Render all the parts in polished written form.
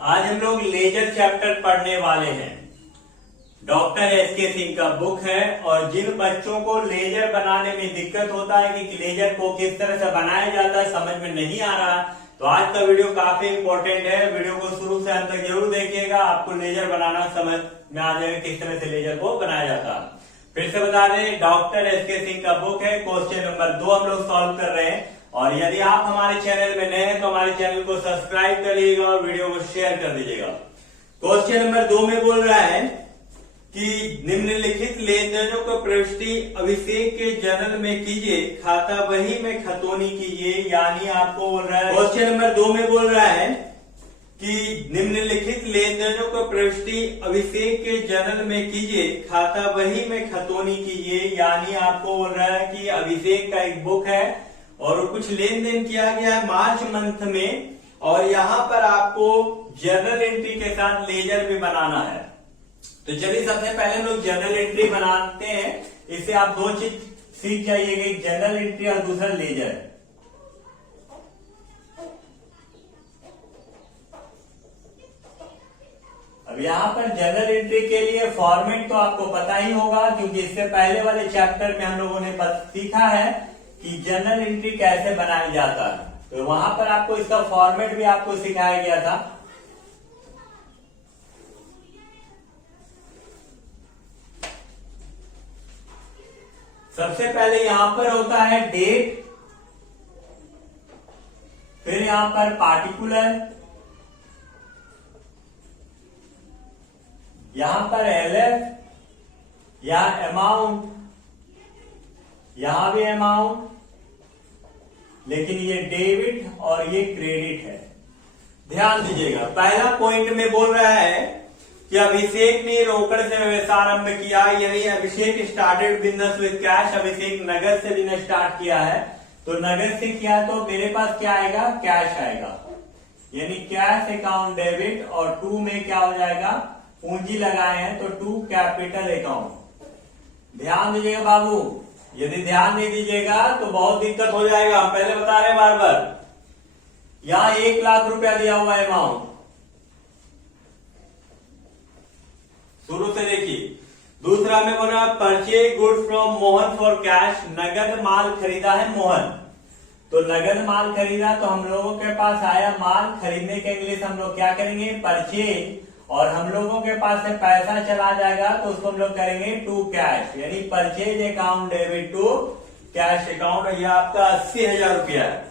आज हम लोग लेजर चैप्टर पढ़ने वाले हैं। डॉक्टर एसके सिंह का बुक है और जिन बच्चों को लेजर बनाने में दिक्कत होता है कि लेजर को किस तरह से बनाया जाता है, समझ में नहीं आ रहा, तो आज का वीडियो काफी इंपॉर्टेंट है। वीडियो को शुरू से अंत तक जरूर देखिएगा, आपको लेजर बनाना समझ में आ जाएगा किस तरह से लेजर को बनाया जाता है। फिर से बता दें, डॉक्टर एसके सिंह का बुक है। क्वेश्चन नंबर 2 हम लोग सॉल्व कर रहे हैं और यदि आप हमारे चैनल में नए हैं तो हमारे चैनल को सब्सक्राइब करिएगा और वीडियो को शेयर कर दीजिएगा। क्वेश्चन नंबर 2 में बोल रहा है कि निम्नलिखित लेनदेनों को प्रविष्टि अभिषेक के जर्नल में कीजिए, खाता बही में खतौनी कीजिए। यानी आपको बोल रहा है, क्वेश्चन नंबर 2 में बोल रहा है कि निम्नलिखित लेनदेनों को प्रविष्टि अभिषेक के जर्नल में कीजिए, खाता बही में खतौनी कीजिए। यानी आपको बोल रहा है कि अभिषेक का एक बुक है और कुछ लेन देन किया गया है मार्च मंथ में, और यहाँ पर आपको जर्नल एंट्री के साथ लेजर भी बनाना है। तो चलिए सबसे पहले हम लोग जर्नल एंट्री बनाते हैं। इससे आप दो चीज सीख जाइएगा, एक जर्नल एंट्री और दूसरा लेजर। अब यहाँ पर जर्नल एंट्री के लिए फॉर्मेट तो आपको पता ही होगा, क्योंकि इससे पहले वाले चैप्टर में हम लोगों ने सीखा है कि जर्नल एंट्री कैसे बनाया जाता है। तो वहां पर आपको इसका फॉर्मेट भी आपको सिखाया गया था। सबसे पहले यहां पर होता है डेट, फिर यहां पर पार्टिकुलर, यहां पर एलएफ या अमाउंट, यहां भी अमाउंट, लेकिन ये डेबिट और ये क्रेडिट है। ध्यान दीजिएगा, पहला पॉइंट में बोल रहा है कि अभिषेक ने रोकड़ से व्यवसाय आरंभ किया, यानी अभिषेक स्टार्टेड बिजनेस विद कैश। अभिषेक नगद से बिजनेस स्टार्ट किया है, तो नगद से किया तो मेरे पास क्या आएगा, कैश आएगा, यानी कैश अकाउंट डेबिट। और 2 में क्या हो जाएगा, पूंजी लगाए हैं तो 2 कैपिटल अकाउंट। ध्यान दीजिएगा बाबू, यदि ध्यान नहीं दीजिएगा तो बहुत दिक्कत हो जाएगा। हम पहले बता रहे हैं बार बार, यहां 1 लाख रुपया दिया हुआ है अमाउंट। शुरू से देखिए, दूसरा में बोला purchase good from Mohan for cash. नगद माल खरीदा है मोहन, तो नगद माल खरीदा तो हम लोगों के पास आया माल। खरीदने के इंग्लिश हम लोग क्या करेंगे, परचेज, और हम लोगों के पास से पैसा चला जाएगा तो उसको हम लोग करेंगे टू कैश, यानी purchase account debit to cash account. और यह आपका 80,000 रुपया है।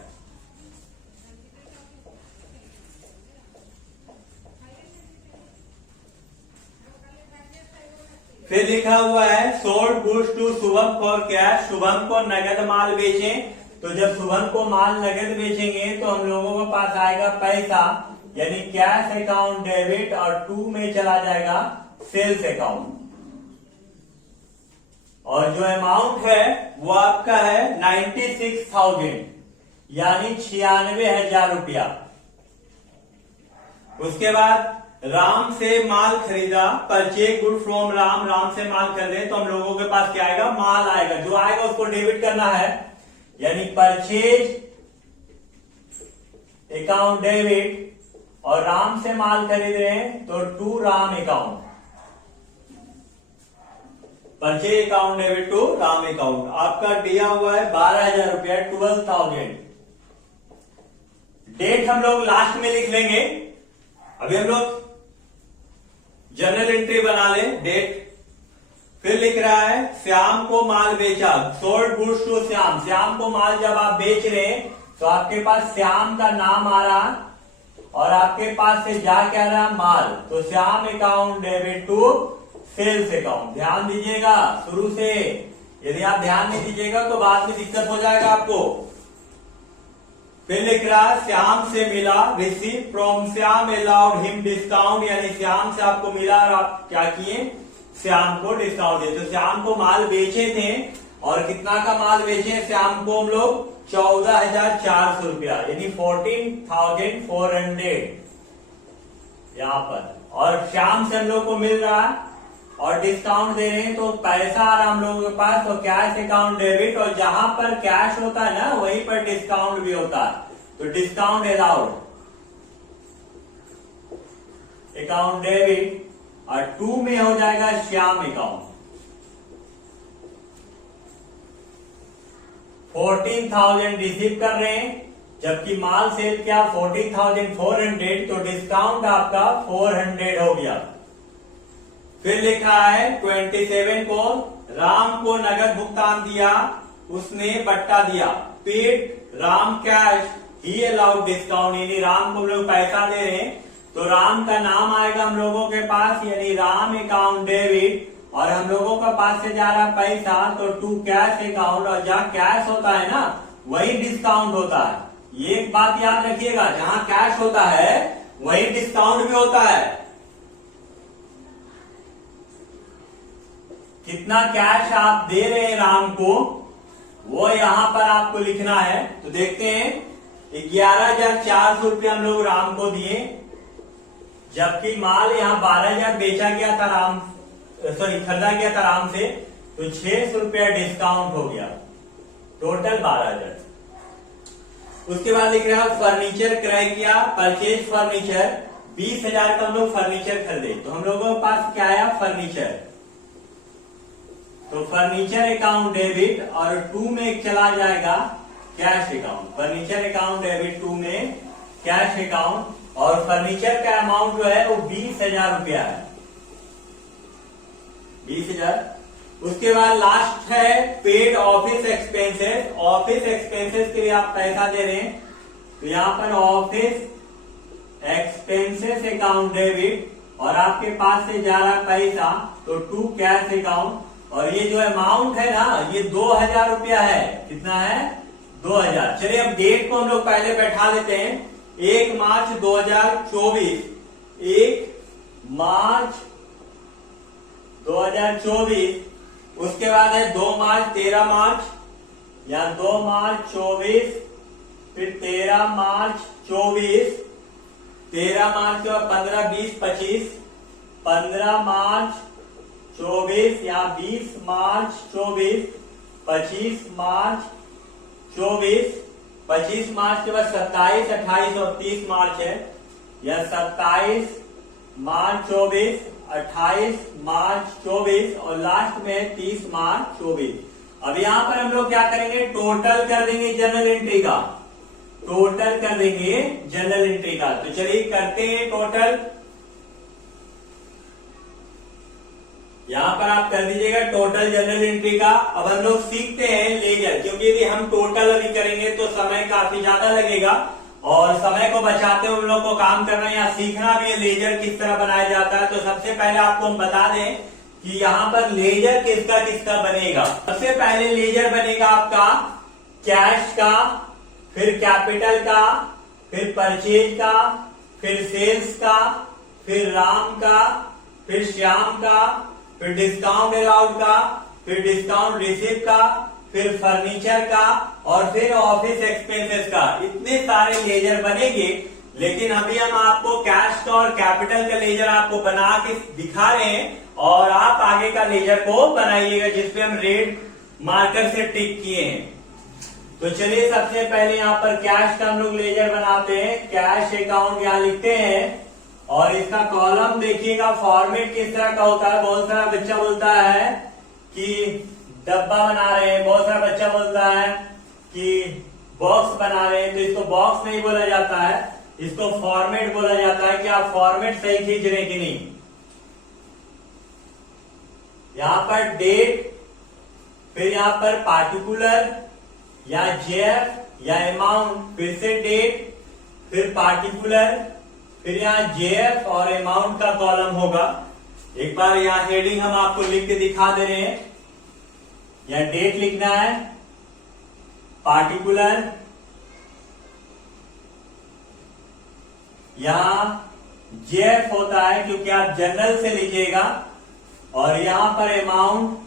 फिर लिखा हुआ है sold goods to Shubham for cash. Shubham को नगद माल बेचें, तो जब शुभम को माल नगद बेचेंगे तो हम लोगों के पास आएगा पैसा, यानी कैश अकाउंट डेबिट, और 2 में चला जाएगा सेल्स अकाउंट। और जो अमाउंट है वो आपका है 96,000, यानी 96,000 रुपया। उसके बाद राम से माल खरीदा, purchase good from Ram. Ram से माल खरीदे तो हम लोगों के पास क्या आएगा, माल आएगा। जो आएगा उसको डेबिट करना है, यानी परचेज अकाउंट डेबिट, और राम से माल खरीद रहे हैं तो 2 Ram account, purchase account debit to Ram account. आपका दिया हुआ है 12,000 रुपया, 12,000। डेट हम लोग लास्ट में लिख लेंगे। अभी हम लोग जर्नल एंट्री बना लें, डेट। फिर लिख रहा है श्याम को माल बेचा, sold goods to Shyam. Shyam को माल जब आप बेच रहे हैं तो आपके पास श्याम का नाम आ रहा और आपके पास से जा क्या रहा, माल, तो Shyam account debit to sales account. ध्यान दीजिएगा शुरू से, यदि आप ध्यान नहीं दीजिएगा तो बाद में दिक्कत हो जाएगा आपको। फिर लिख रहा श्याम से मिला, receive from Shyam allowed him discount, यानी श्याम से आपको मिला और आप क्या किए, श्याम को डिस्काउंट दिए। तो श्याम को माल बेचे थे, और कितना का माल बेचे श्याम को हम लोग, 14,400 रुपया, यानी 14,400 यहां पर। और श्याम से हम लोग को मिल रहा है और डिस्काउंट दे रहे हैं, तो पैसा आ रहा हम लोगों के पास, तो कैश अकाउंट डेबिट, और जहां पर कैश होता है ना वहीं पर डिस्काउंट भी होता है, तो डिस्काउंट अलाउड। अकाउंट डेबिट, और 2 में हो जाएगा श्याम अकाउंट। 14,000 रिसीव कर रहे हैं, जबकि माल सेल क्या 14,400, तो डिस्काउंट आपका 400 हो गया। फिर लिखा है 27 को राम को नगद भुगतान दिया, उसने बट्टा दिया। पेड राम कैश, ही अलाउड डिस्काउंट, यानी राम को हम लोग पैसा दे रहे हैं तो राम का नाम आएगा हम लोगों के पास, यानी राम अकाउंट डेबिट, और हम लोगों का पास से जा रहा पैसा तो टू कैश अकाउंट, और जहाँ कैश होता है ना वही डिस्काउंट होता है। ये एक बात याद रखिएगा, जहां कैश होता है वही डिस्काउंट भी होता है। कितना कैश आप दे रहे हैं राम को वो यहां पर आपको लिखना है। तो देखते हैं 11,400 रुपया हम लोग राम को दिए, जबकि माल यहाँ 12,000 बेचा गया था राम, सॉरी खरीदा गया था राम से, तो 600 रुपया डिस्काउंट हो गया, टोटल 12,000। उसके बाद लिख रहा है फर्नीचर क्रय किया, परचेज फर्नीचर, 20,000 का हम लोग फर्नीचर खरीदे, तो हम लोगों के पास क्या आया फर्नीचर, तो फर्नीचर अकाउंट डेबिट, और 2 में चला जाएगा cash account. Furniture account debit 2 में कैश अकाउंट, और फर्नीचर का अमाउंट जो है वो 20,000 रुपया है, 20,000। उसके बाद लास्ट है paid office expenses. Office expenses के लिए आप पैसा दे रहे हैं, तो यहाँ पर ऑफिस एक्सपेंसेस अकाउंट डेबिट, और आपके पास से जा रहा पैसा तो 2 कैश अकाउंट, और ये जो अमाउंट है ना ये 2,000 रुपया है। कितना है 2,000। चलिए अब डेट को हम लोग पहले बैठा लेते हैं, 1 मार्च 2024, 1 मार्च 2024। उसके बाद है 2 मार्च, 13 मार्च, या 2 मार्च 24, फिर 13 मार्च 24, 13 मार्च के बाद 15, 20, 25, 15 मार्च 24, या 20 मार्च 24, 25 मार्च 24, 25 मार्च के बाद 27, 28 और 30 मार्च है, या 27 मार्च 24, 28 मार्च 24, और लास्ट में 30 मार्च 24। अब यहाँ पर हम लोग क्या करेंगे, टोटल कर देंगे जनरल एंट्री का, टोटल कर देंगे जनरल एंट्री का। तो चलिए करते हैं टोटल। यहाँ पर आप कर दीजिएगा टोटल जनरल एंट्री का। अब हम लोग सीखते हैं लेजर, क्योंकि यदि हम टोटल अभी करेंगे तो समय काफी ज्यादा लगेगा, और समय को बचाते हुए हम लोग को काम करना या सीखना भी है लेजर किस तरह बनाया जाता है। तो सबसे पहले आपको हम बता दें कि यहाँ पर लेजर किसका किसका बनेगा। सबसे पहले लेजर बनेगा आपका कैश का, फिर कैपिटल का, फिर परचेज का, फिर सेल्स का, फिर राम का, फिर श्याम का, फिर डिस्काउंट अलाउड का, फिर डिस्काउंट रिसीव का, फिर फर्नीचर का, और फिर ऑफिस एक्सपेंसेस का। इतने सारे लेजर बनेंगे, लेकिन अभी हम आपको कैश का और कैपिटल का लेजर आपको बना के दिखा रहे हैं, और आप आगे का लेजर को बनाइएगा जिसपे हम रेड मार्कर से टिक किए हैं। तो चलिए सबसे पहले यहाँ पर कैश का हम लोग लेजर बनाते हैं। कैश अकाउंट यहाँ लिखते हैं, और इसका कॉलम देखिएगा फॉर्मेट किस तरह का होता है। बहुत सारा बच्चा बोलता है कि डब्बा बना रहे हैं, बहुत सारा बच्चा बोलता है कि बॉक्स बना रहे हैं, तो इसको बॉक्स नहीं बोला जाता है, इसको फॉर्मेट बोला जाता है कि आप फॉर्मेट सही खींच रहे कि नहीं। यहां पर डेट, फिर यहां पर पार्टिकुलर या जेएफ या अमाउंट, फिर से डेट, फिर पार्टिकुलर, फिर यहाँ जेएफ और अमाउंट का कॉलम होगा। एक बार यहाँ हेडिंग हम आपको लिख के दिखा दे रहे हैं। यहाँ डेट लिखना है, पार्टिकुलर, यहाँ जेएफ होता है क्योंकि आप जनरल से लिखिएगा, और यहां पर अमाउंट,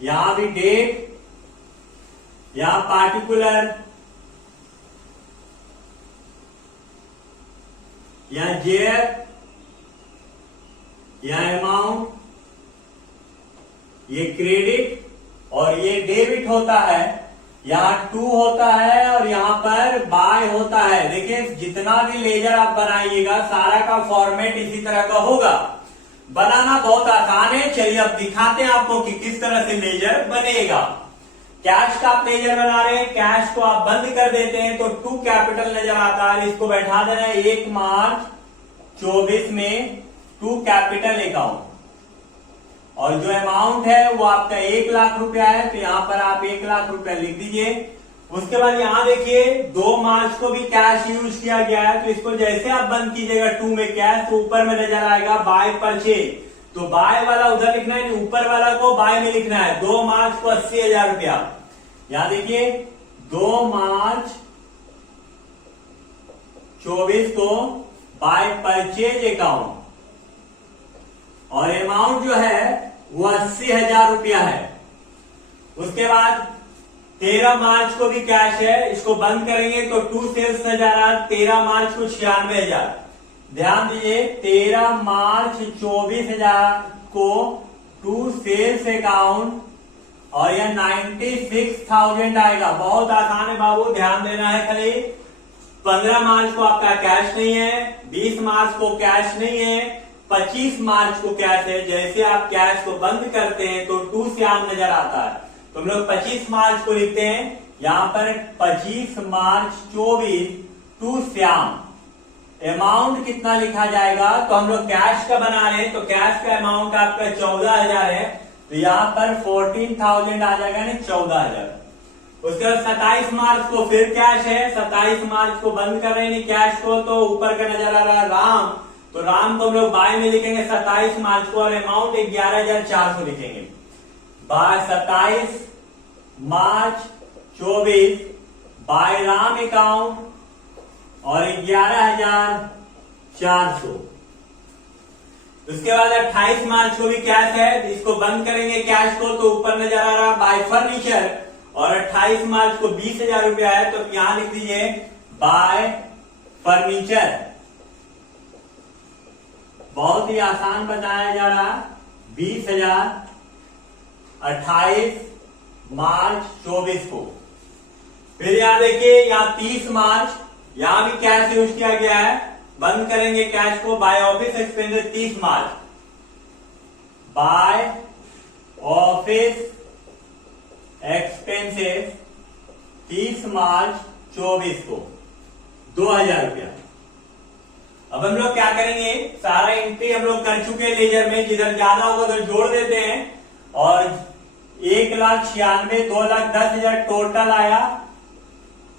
यहां भी डेट, यहां पार्टिकुलर, यहाँ जेएफ, यहाँ अमाउंट, ये क्रेडिट और ये डेबिट होता है। यहाँ 2 होता है और यहाँ पर बाय होता है। देखिए जितना भी लेजर आप बनाइएगा सारा का फॉर्मेट इसी तरह का होगा। बनाना बहुत आसान है। चलिए अब दिखाते हैं आपको कि किस तरह से लेजर बनेगा। कैश का आप लेजर बना रहे हैं, कैश को आप बंद कर देते हैं तो 2 कैपिटल नजर आता है। इसको बैठा देना है 1 मार्च 24 में 2 कैपिटल अकाउंट, और जो अमाउंट है वो आपका 1 लाख रुपया है, तो यहां पर आप 1 लाख रुपया लिख दीजिए। उसके बाद यहां देखिए 2 मार्च को भी कैश यूज किया गया है, तो इसको जैसे आप बंद कीजिएगा 2 में कैश तो ऊपर में नजर आएगा बाय परचेज, तो बाय वाला उधर लिखना है, नहीं ऊपर वाला को बाय में लिखना है। 2 मार्च को 80,000 रुपया। यहां देखिए 2 मार्च 24 को बाय परचेज अकाउंट, और अमाउंट जो है वो 80,000 रुपया है। उसके बाद 13 मार्च को भी कैश है, इसको बंद करेंगे तो 2 सेल्स नजर आ रहा। 13 मार्च को 96,000। ध्यान दीजिए 13 मार्च 24,000 को 2 सेल्स अकाउंट, और यह 96,000 आएगा। बहुत आसान है बाबू, ध्यान देना है खाली। 15 मार्च को आपका कैश नहीं है, 20 मार्च को कैश नहीं है, 25 मार्च को कैश है। जैसे आप कैश को बंद करते हैं तो 2 श्याम नजर आता है, तो हम लोग 25 मार्च को लिखते हैं। यहां पर 25 मार्च 24 2 श्याम। अमाउंट कितना लिखा जाएगा, तो हम लोग कैश का बना रहे हैं तो कैश का अमाउंट आपका 14,000 है, तो यहां पर 14,000 आ जाएगा, नहीं 14,000। उसके बाद 27 मार्च को फिर कैश है, 27 मार्च को बंद कर रहे हैं कैश को, तो ऊपर का नजर आ रहा है राम, तो राम को हम लोग बाय में लिखेंगे 27 मार्च को, और अमाउंट 11,400 लिखेंगे। बाय 27 मार्च 24 बाय राम अकाउंट, और 11,400। उसके बाद 28 मार्च को भी कैश है, इसको बंद करेंगे कैश को, तो ऊपर नजर आ रहा बाय फर्नीचर, और 28 मार्च को 20,000 रुपया है, तो यहां लिख दीजिए बाय फर्नीचर। बहुत ही आसान बताया जा रहा। 20,000 28 मार्च 24 को। फिर यहां देखिए यहां 30 मार्च, यहां भी कैश यूज किया गया है, बंद करेंगे कैश को। बाय ऑफिस एक्सपेंसेस 30 मार्च, बाय ऑफिस एक्सपेंसेस 30 मार्च 24 को 2,000 रुपया। अब हम लोग क्या करेंगे, सारा एंट्री हम लोग कर चुके हैं लेजर में, जिधर ज्यादा होगा उधर जोड़ देते हैं, और 1,96,000 2,10,000 टोटल आया।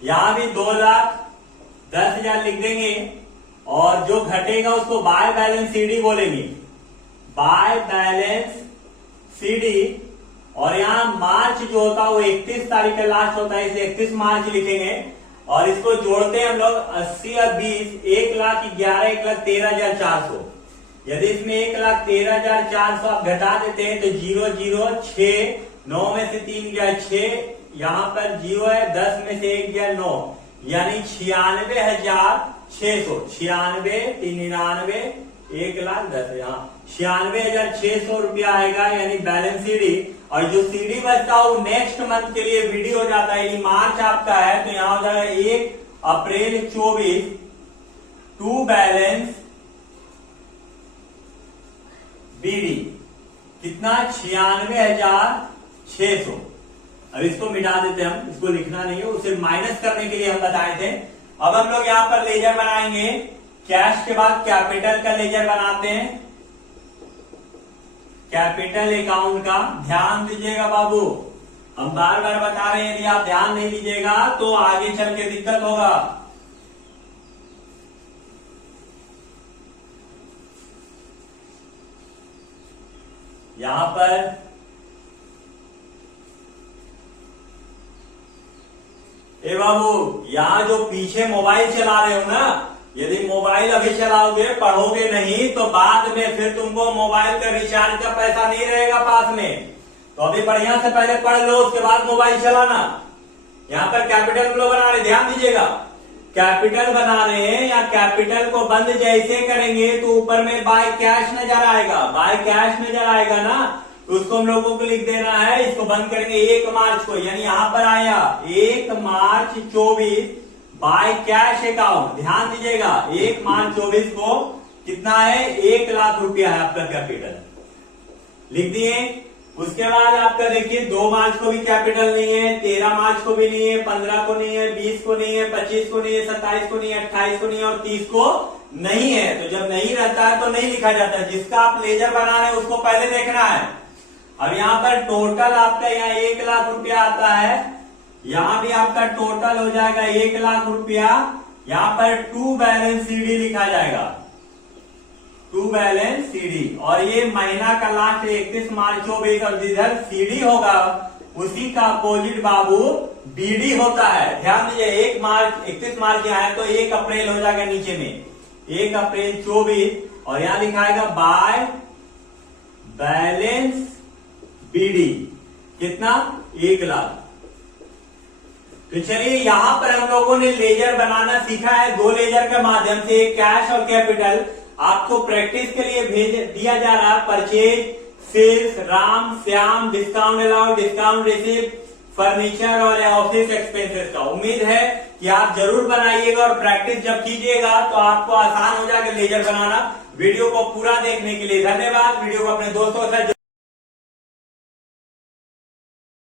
यहां भी 2,10,000 लिख देंगे, और जो घटेगा उसको बाय बैलेंस सीडी बोलेंगे, बाय बैलेंस सीडी। और यहाँ मार्च जो होता है वो 31 तारीख का लास्ट होता है, इसलिए 31 मार्च लिखेंगे, और इसको जोड़ते हैं हम लोग 80 और 20 1,11,000 1,13,400। यदि इसमें 1,13,400 आप घटा देते हैं तो 0 0 6 9 में से 3 गया 6, यहाँ पर 0 है, 10 में से 1 गया 9, यानी 96,600। 96 399 1,10,000, यहाँ 96,600 रुपया आएगा, यानी बैलेंस सीडी। और जो सीडी बचता है वो नेक्स्ट मंथ के लिए वीडियो हो जाता है, यानी मार्च आपका है तो यहां हो जाएगा 1 अप्रैल 24 टू बैलेंस बीडी कितना 96,600। अब इसको मिटा देते हैं हम, इसको लिखना नहीं है, उसे माइनस करने के लिए हम बताए थे। अब हम लोग यहां पर लेजर बनाएंगे, कैश के बाद कैपिटल का लेजर बनाते हैं, कैपिटल अकाउंट का। ध्यान दीजिएगा बाबू, हम बार बार बता रहे हैं, यदि आप ध्यान नहीं दीजिएगा तो आगे चल के दिक्कत होगा। यहां पर ए बाबू, यहां जो पीछे मोबाइल चला रहे हो ना, यदि मोबाइल अभी चलाओगे पढ़ोगे नहीं तो बाद में फिर तुमको मोबाइल का रिचार्ज का पैसा नहीं रहेगा पास में, तो अभी बढ़िया से पहले पढ़ लो, उसके बाद मोबाइल चलाना। यहाँ पर कैपिटल हम लोग बना रहे, ध्यान दीजिएगा, कैपिटल बना रहे हैं, या कैपिटल को बंद जैसे करेंगे तो ऊपर में बाय कैश नजर आएगा, बाय कैश नजर आएगा ना, तो उसको हम लोगों को लिख देना है, इसको बंद करेंगे 1 मार्च को, यानी यहां पर आया 1 मार्च 24 बाय कैश अकाउंट। ध्यान दीजिएगा 1 मार्च 24 को कितना है, 1 लाख रुपया है आपका कैपिटल, लिख दिए। उसके बाद आपका देखिए 2 मार्च को भी कैपिटल नहीं है, 13 मार्च को भी नहीं है, 15 को नहीं है, 20 को नहीं है, 25 को नहीं है, 27 को नहीं है, 28 को नहीं है और 30 को नहीं है। तो जब नहीं रहता है तो नहीं लिखा जाता है, जिसका आप लेजर बना रहे हैं उसको पहले देखना है। अब यहाँ पर टोटल आपका यहाँ 1 लाख रुपया आता है, यहाँ भी आपका टोटल हो जाएगा 1 लाख रुपया। यहाँ पर टू बैलेंस सीडी लिखा जाएगा, टू बैलेंस सीडी, और ये महीना का लास्ट 31 मार्च 24 और जिधर सीडी होगा उसी का अपोजिट बाबू बीडी होता है। ध्यान दीजिए 1 मार्च 31 मार्च यहाँ है तो 1 अप्रैल हो जाएगा नीचे में, 1 अप्रैल 24 और यहाँ लिखाएगा बाय बैलेंस बीडी, कितना 1 लाख। तो चलिए यहां पर हम लोगों ने लेजर बनाना सीखा है 2 लेजर के माध्यम से, एक कैश और कैपिटल। आपको प्रैक्टिस के लिए भेज दिया जा रहा है purchase, sales, Ram, Shyam, discount allowed, discount receive, furniture और ऑफिस एक्सपेंसेस का। उम्मीद है कि आप जरूर बनाइएगा और प्रैक्टिस जब कीजिएगा तो आपको आसान हो जाएगा लेजर बनाना। वीडियो को पूरा देखने के लिए धन्यवाद। वीडियो को अपने दोस्तों से